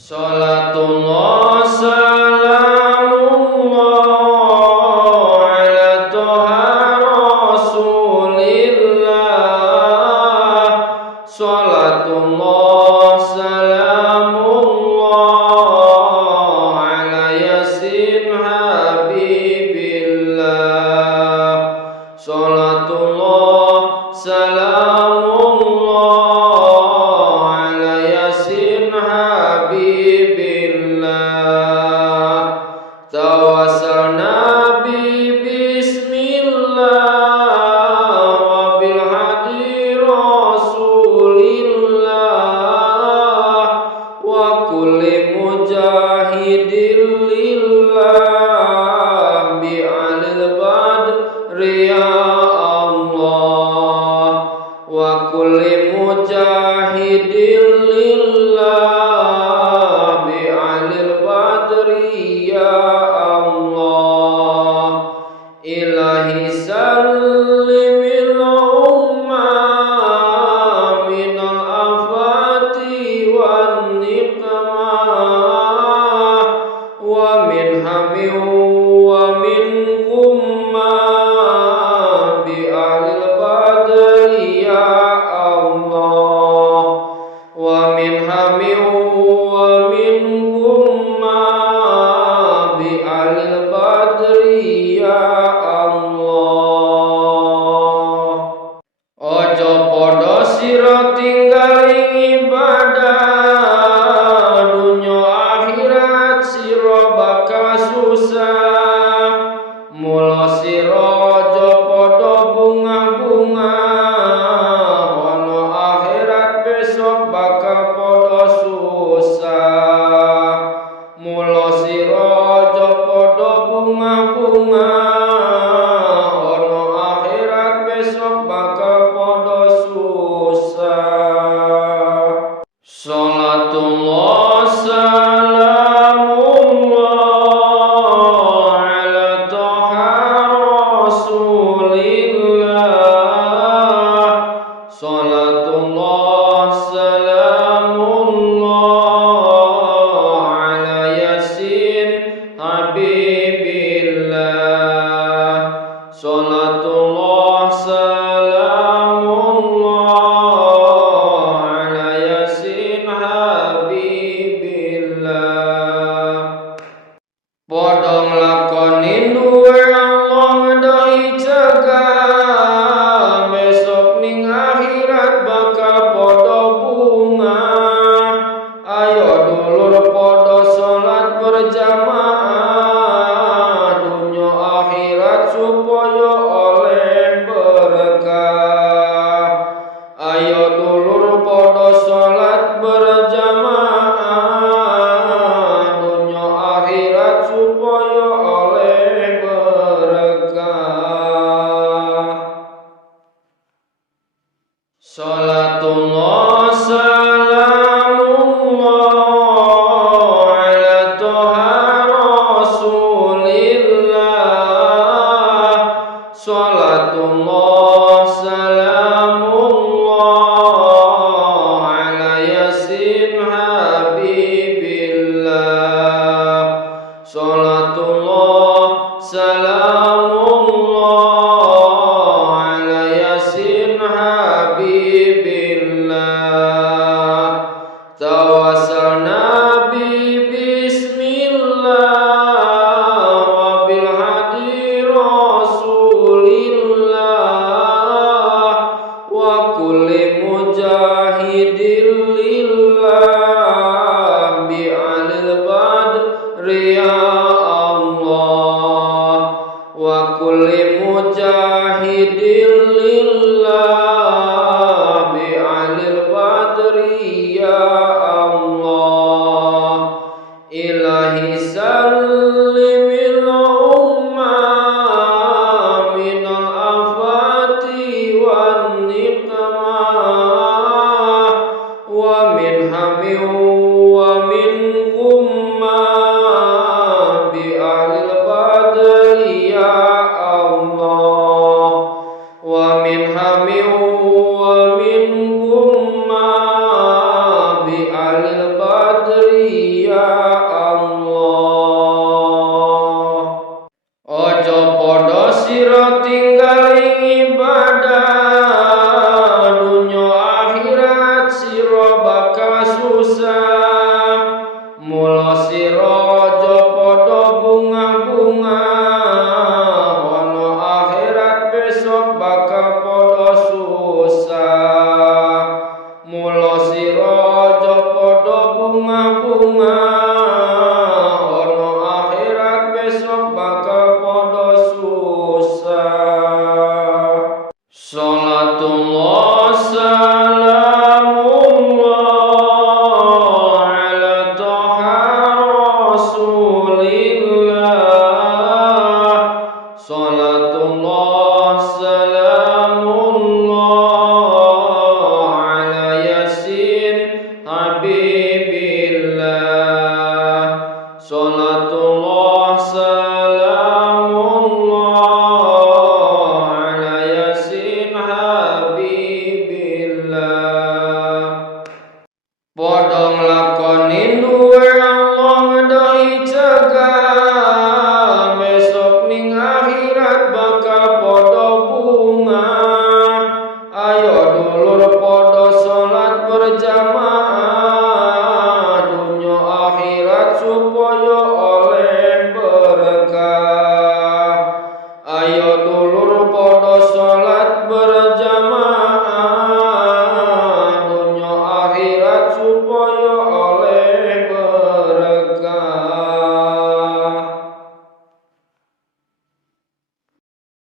Salatullah salamullah ala toha rasulillah. Salatullah salamullah ala yasin habibillah. Salatullah salamullah ala yasin habibillah. Tawassalna bi bismillah wa bil hadi rasulillah wa kulli mujahidin lillah bi alil badri ya Allah wa kulli mujahidin lillah bi alil badri ya Allah. Ilahi sallimil ummah minal afati wan niqmah wa min hamin wa min gumma bi alil badri ya Allah wa min hamin wa min gumma bi alil badri ya Allah. Ojo podo sira tinggaling ibadah dunya akhirat sira bakal susah. Mula sira ojo podo bunga-bunga ono akhirat besok bakal podo susah. Mula sira ojo podo bunga-bunga ono akhirat besok bakal podo susah. Salatullah salamullah ala toha rasulillah. Salatullah salamullah ala yasin habibillah. Salatullah salamullah ala yasin habibillah. Podo nglakoni duwe Allah ngedoi cegah besok ning akhirat bakal podo bunga. Ayo dulur podo salat berjamaah dunya akhirat supaya oleh berkah. Ayo dulur podo salat berjamaah dunya akhirat supaya oleh berkah. Salatullah salamullah ala toha rasulillah. Salatullah salamullah ala yasin habibillah. Salatullah salamullah ala yasin habibillah. Tawassalna bi bismillah wa bil hadi rasulillah wa kulli mujahidin lillah